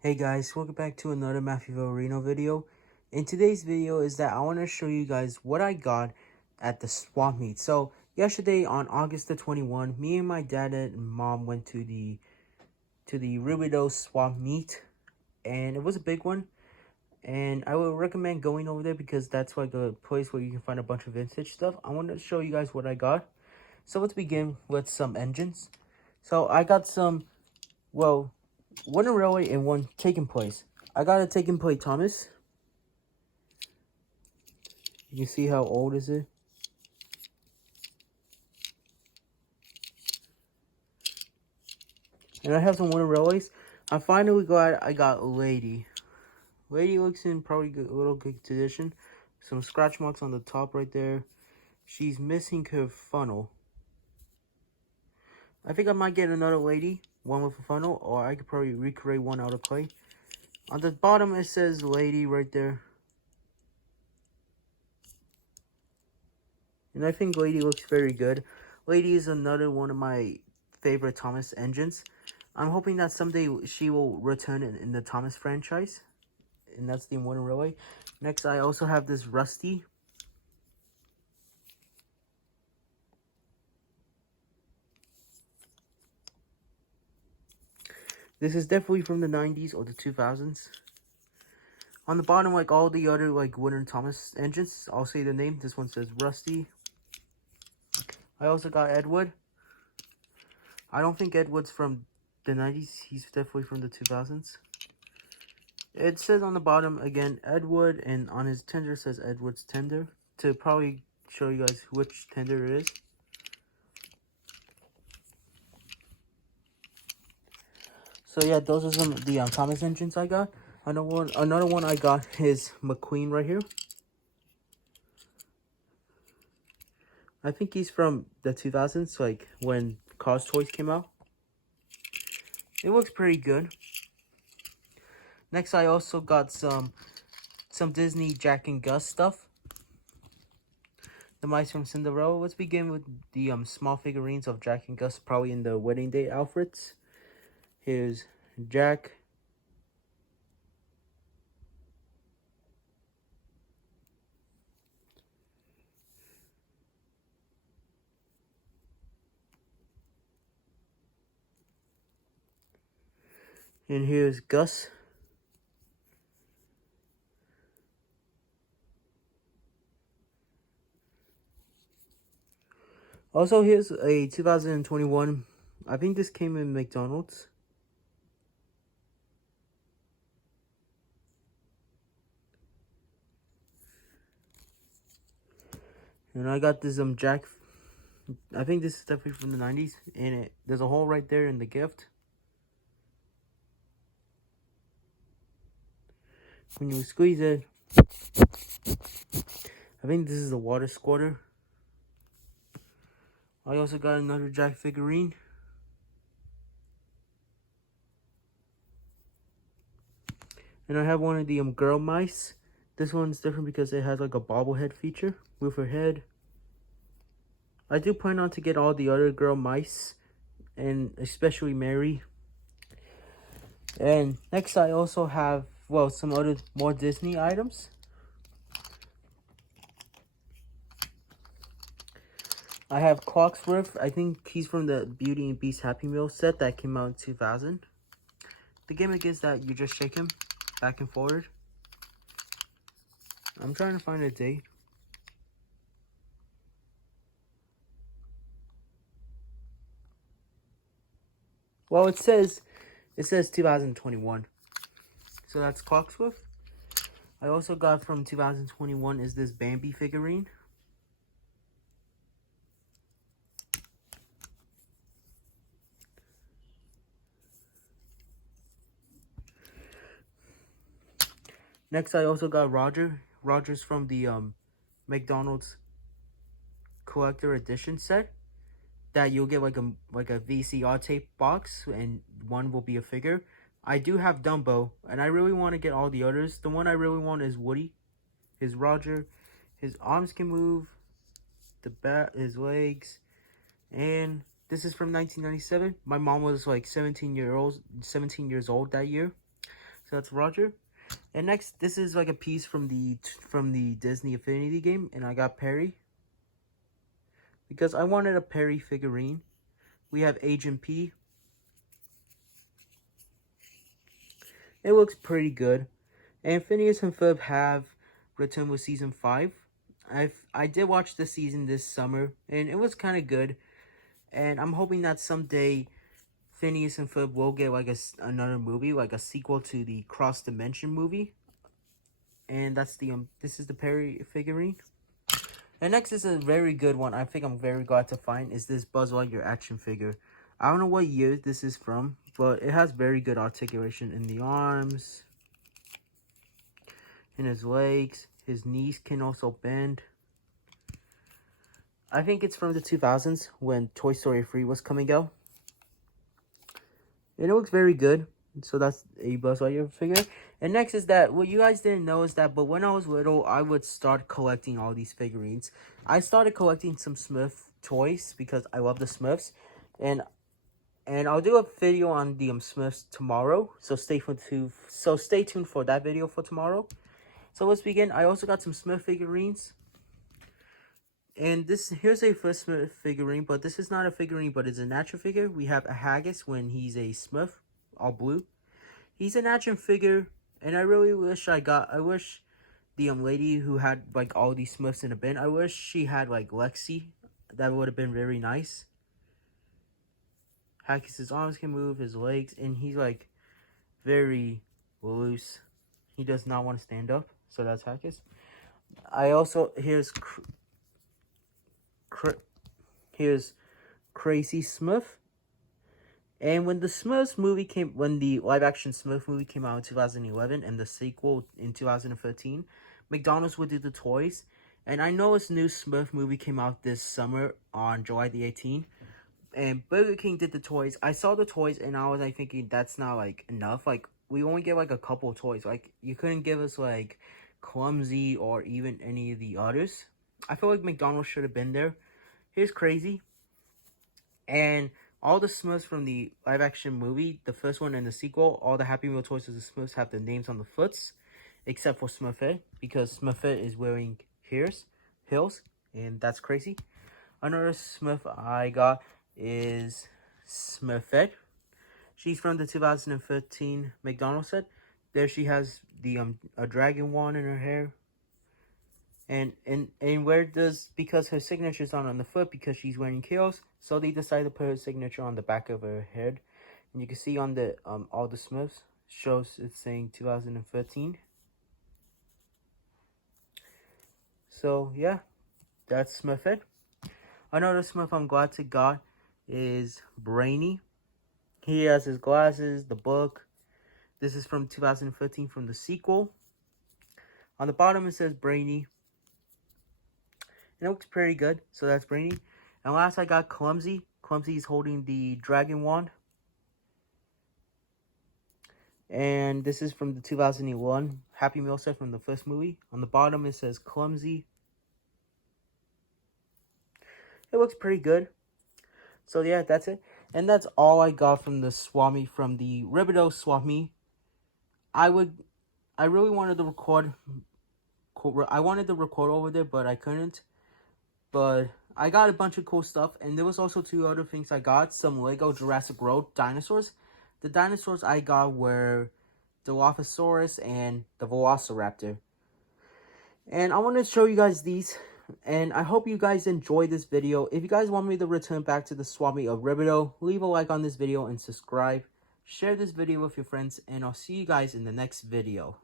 Hey guys, welcome back to another Matthew Villarino video. In today's video is that I want to show you guys what I got at the swap meet. So yesterday on August the 21, me and my dad and mom went to the Rubidoux swap meet, and it was a big one. And I would recommend going over there because that's like a place where you can find a bunch of vintage stuff. I want to show you guys what I got. So let's begin with some engines. So I got some, well, one in railway and one taking place. I got a taking place Thomas. You can see how old is it? And I have some winter railways. I finally got Lady. Lady looks in probably a little good condition. Some scratch marks on the top right there. She's missing her funnel. I think I might get another Lady, one with a funnel, or I could probably recreate one out of clay. On the bottom it says Lady right there. And I think Lady looks very good. Lady is another one of my favorite Thomas engines. I'm hoping that someday she will return in the Thomas franchise. And that's the Immortal Railway. Next, I also have this Rusty. This is definitely from the 90s or the 2000s. On the bottom, like all the other like Winter Thomas engines, I'll say the name. This one says Rusty. I also got Edward. I don't think Edward's from the 90s. He's definitely from the 2000s. It says on the bottom, again, Edward, and on his tender says Edward's tender, to probably show you guys which tender it is. So yeah, those are some of the Thomas engines I got. Another one I got is McQueen right here. I think he's from the 2000s, like when Cars Toys came out. It looks pretty good. Next, I also got some Disney Jack and Gus stuff. The mice from Cinderella. Let's begin with the small figurines of Jack and Gus, probably in the wedding day outfits. Here's Jack. And here's Gus. Also, here's a 2021. I think this came in McDonald's. And I got this Jack. I think this is definitely from the 90s. And there's a hole right there in the gift. When you squeeze it, I think this is a water squirter. I also got another Jack figurine. And I have one of the girl mice. This one's different because it has like a bobblehead feature with her head. I do plan on to get all the other girl mice, and especially Mary. And next I also have, well, some other more Disney items. I have Clocksworth. I think he's from the Beauty and Beast Happy Meal set that came out in 2000. The gimmick is that you just shake him back and forward. I'm trying to find a date. Well, it says 2021. So that's Clocksworth. I also got from 2021 is this Bambi figurine. Next, I also got Roger. Roger's from the McDonald's collector edition set. That you'll get like a VCR tape box, and one will be a figure. I do have Dumbo, and I really want to get all the others. The one I really want is Woody. His Roger. His arms can move. His legs. And this is from 1997. My mom was like 17 years old that year. So that's Roger. And next, this is like a piece from the Disney Infinity game, and I got Perry because I wanted a Perry figurine. We have Agent P. It looks pretty good. And Phineas and Ferb have returned with season 5. I did watch the season this summer, and it was kind of good. And I'm hoping that someday Phineas and Ferb will get like another movie, like a sequel to the Cross Dimension movie. And that's the this is the Perry figurine. And next is a very good one. I think I'm very glad to find is this Buzz Lightyear action figure. I don't know what year this is from, but it has very good articulation in the arms, in his legs. His knees can also bend. I think it's from the 2000s when Toy Story 3 was coming out. And it looks very good. So that's a Buzz Lightyear figure. And next is that, what you guys didn't know is that, but when I was little, I would start collecting all these figurines. I started collecting some Smurf toys because I love the Smurfs. And I'll do a video on the Smurfs tomorrow. So stay tuned for that video for tomorrow. So let's begin. I also got some Smurf figurines. And here's a first Smurf figurine, but this is not a figurine, but it's an action figure. We have a Haggis when he's a Smurf, all blue. He's an action figure, and I really wish I wish the lady who had like all these Smurfs in a bin, I wish she had like Lexi. That would have been very nice. Haggis' arms can move, his legs, and he's like very loose. He does not want to stand up, so that's Haggis. Here's Crazy Smurf. And when the live action Smurf movie came out in 2011 and the sequel in 2013, McDonald's would do the toys. And I know this new Smurf movie came out this summer on July the 18th. And Burger King did the toys. I saw the toys and I was like thinking that's not like enough. Like we only get like a couple of toys. Like you couldn't give us like Clumsy or even any of the others. I feel like McDonald's should have been there. Here's Crazy. And all the Smurfs from the live action movie, the first one and the sequel, all the Happy Meal toys of the Smurfs have the names on the foots, except for Smurfette, because Smurfette is wearing heels, and that's Crazy. Another Smurf I got is Smurfette. She's from the 2015 McDonald's set. There she has the a dragon wand in her hair. And because her signature's not on the foot because she's wearing heels, so they decided to put her signature on the back of her head. And you can see on the all the Smurfs shows it's saying 2015. So yeah, that's Smurfette. Another Smurf I'm glad to got is Brainy. He has his glasses, the book. This is from 2015 from the sequel. On the bottom it says Brainy. And it looks pretty good. So that's Brainy. And last I got Clumsy. Clumsy is holding the dragon wand. And this is from the 2001 Happy Meal set from the first movie. On the bottom it says Clumsy. It looks pretty good. So yeah, that's it. And that's all I got from the swap meet, from the Rubidoux swap meet. I really wanted to record. I wanted to record over there, but I couldn't. But I got a bunch of cool stuff, and there was also 2 other things I got. Some Lego Jurassic World dinosaurs. The dinosaurs I got were the Dilophosaurus and the Velociraptor. And I want to show you guys these, and I hope you guys enjoyed this video. If you guys want me to return back to the swap meet of Rubidoux, leave a like on this video and subscribe. Share this video with your friends, and I'll see you guys in the next video.